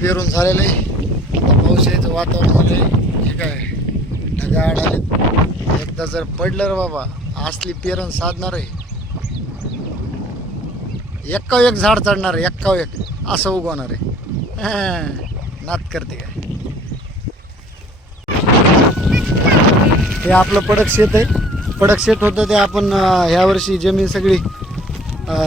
पेरून झालेलं आहे. आता पाऊस यायचं वातावरण झालंय. हे काय ढगाळ आले. एकदा जर पडलं रे बाबा असली पेरण साधणार आहे. एक्का एक झाड चढणार आहे, एक्का एक असं उगवणार आहे. नात करते काय. हे आपलं पडक शेत आहे. पडक शेत होतं ते आपण ह्या वर्षी जमीन सगळी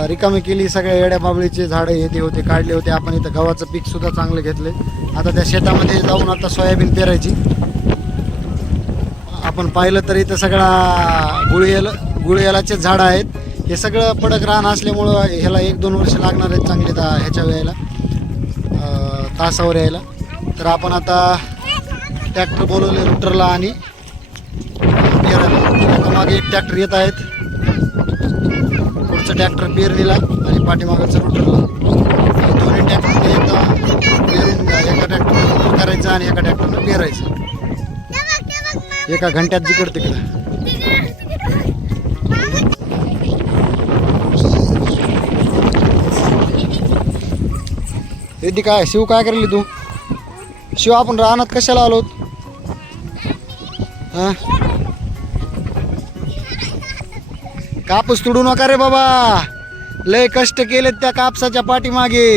रिकामी केली. सगळ्या येड्या बाबळीचे झाडं हे ते होते काढले होते. आपण इथं गव्हाचं पीक सुद्धा चांगलं घेतले. आता त्या शेतामध्ये जाऊन आता सोयाबीन पेरायची. आपण पाहिलं तर इथं सगळा गुळयालाचे झाडं आहेत. हे सगळं पडक रान असल्यामुळं ह्याला 1-2 वर्ष लागणार आहेत चांगले ह्याच्या वेळेला तासावर यायला. तर आपण आता ट्रॅक्टर बोलवले रुटरला आणि पेरायला. मागे एक ट्रॅक्टर येत आहेत. पुढचं ट्रॅक्टर पेरणीला आणि पाठीमागाचं रुटरला. दोन्ही ट्रॅक्टर एका ट्रॅक्टर करायचं आणि एका ट्रॅक्टरनं पेरायचं. एका घंट्यात जिकड तिकडं. येते काय शिव काय करली तू? शिव आपण रानात कशाला आलो? हा कापूस तुडू नका रे बाबा. लय कष्ट केलेत त्या कापसाच्या पाठीमागे.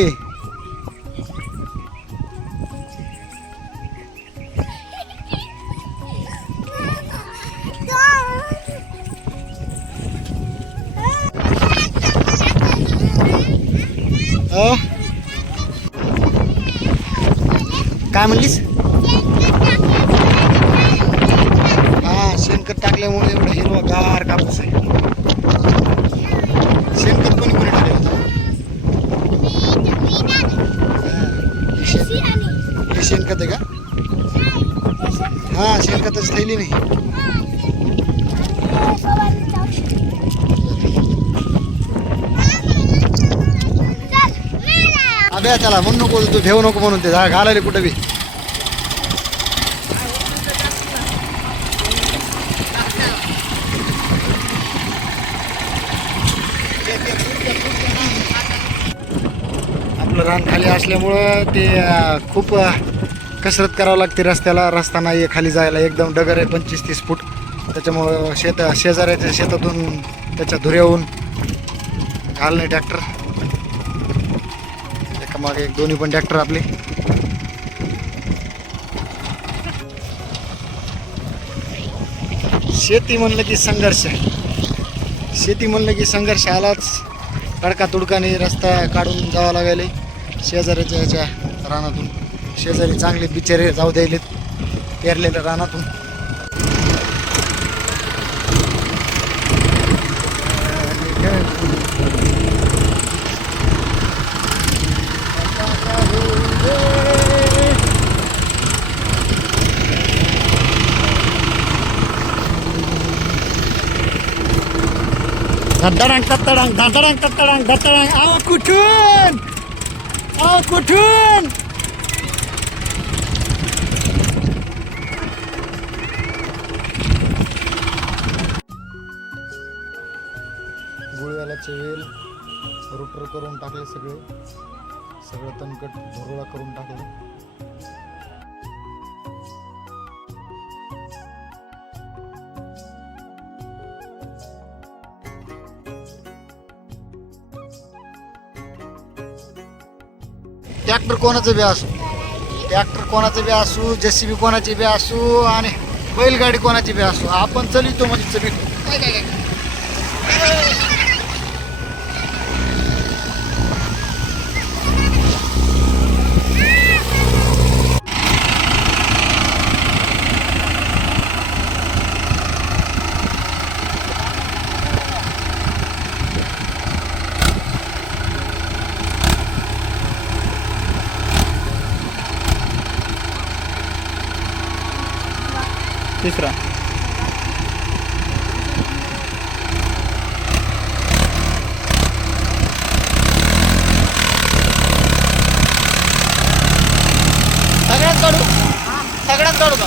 काय म्हणलीस? हा शेणखत टाकल्यामुळे एवढं हिरवागार कापूस आहे. शेणखत कोणी कोणी टाकलं होतं? हे शेणखत आहे का? हा शेणखतच थैली नाही. अभ्या त्याला म्हणू नको तू ठेवू नको म्हणून ते झाड घालायला कुठं बी. आपलं रान खाली असल्यामुळं ते खूप कसरत करावं लागते रस्त्याला. रस्ता नाही आहे खाली जायला. एकदम डगर आहे 25-30 फूट. त्याच्यामुळं शेजाऱ्याच्या शेतातून त्याच्या धुऱ्याहून घालणे ट्रॅक्टर. मागे एक दोन्ही पण ट्रॅक्टर आपले. शेती म्हणलं की संघर्ष. शेती म्हणलं की संघर्ष आलाच. तडका तुडकाने रस्ता काढून जावं लागायले शेजाऱ्याच्या ह्याच्या रानातून. शेजारी चांगले बिचारे जाऊ द्यायलेत पेरलेल्या रानातून. धडधडांग तडतडांग धडधडांग तडतडांग धडतडांग. आव कुठून आव कुठून. गुळव्यालाचे वेल रोटर करून टाकले. सगळं तणकट धुरोळा करून टाकलं. ट्रॅक्टर कोणाचं बी असू, ट्रॅक्टर कोणाचं बी असू, जेसीबी कोणाची बी असू आणि बैलगाडी कोणाची बी असू, आपण चलितो म्हणजे चलितो. काय काय काय तिसरा सगळ्यात काढू, सगळ्यात काढू का?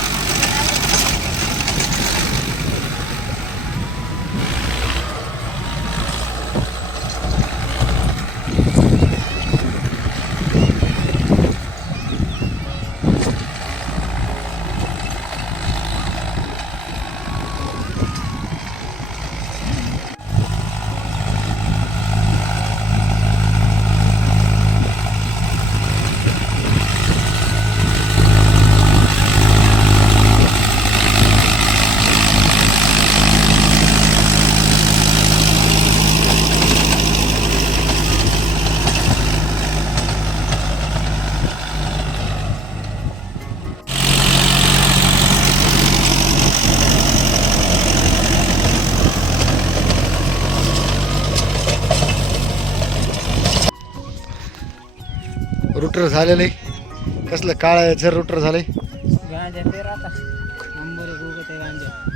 पेरू झालेलं आहे. कसलं काळं झर रोटर झालंय.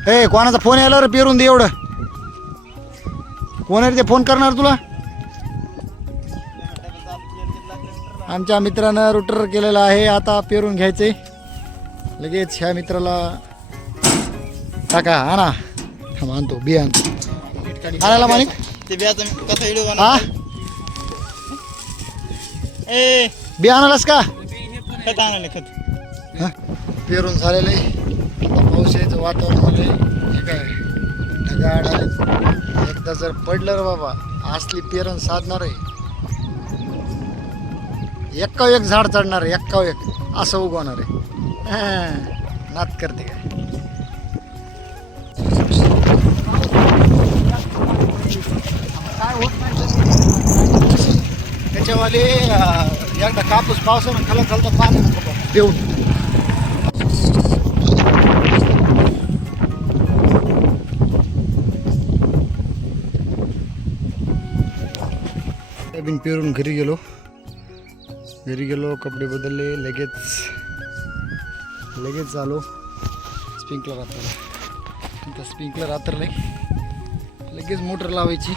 ए कोणाचा फोन यायला रे, पेरून दे एवढं. कोण आहे ते फोन करणार तुला? आमच्या मित्रानं रोटर केलेला आहे, आता पेरून घ्यायचे लगेच. ह्या मित्राला टाका, आणा. आणतो बिया आणायला मानिक ते बियाचा कसा व्हिडिओ हा ए बिया आणालास का? खत आणाले खत. हा? पेरून झालेलं आहे. आता पाऊस यायचं वातावरण झालंय. हे काय ढगाळ आले. एकदा जर पडलं रे बाबा, असली पेरण साधणार आहे. एक्का एक झाड चढणार आहे, एक्का एक असं उगवणार आहे. नात करते काय. त्याच्यावाले एकदा कापूस पावसानं खालतं पाणी नको देऊन. बिन पेरून घरी गेलो, कपडे बदलले, लगेच आलो. स्प्रिंकलर आतरले, लगेच मोटर लावायची.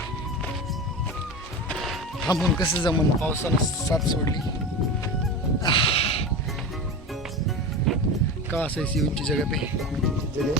थांबून कसं जमून, पावसानं साथ सोडली. का असायची उंची जगह पे जगह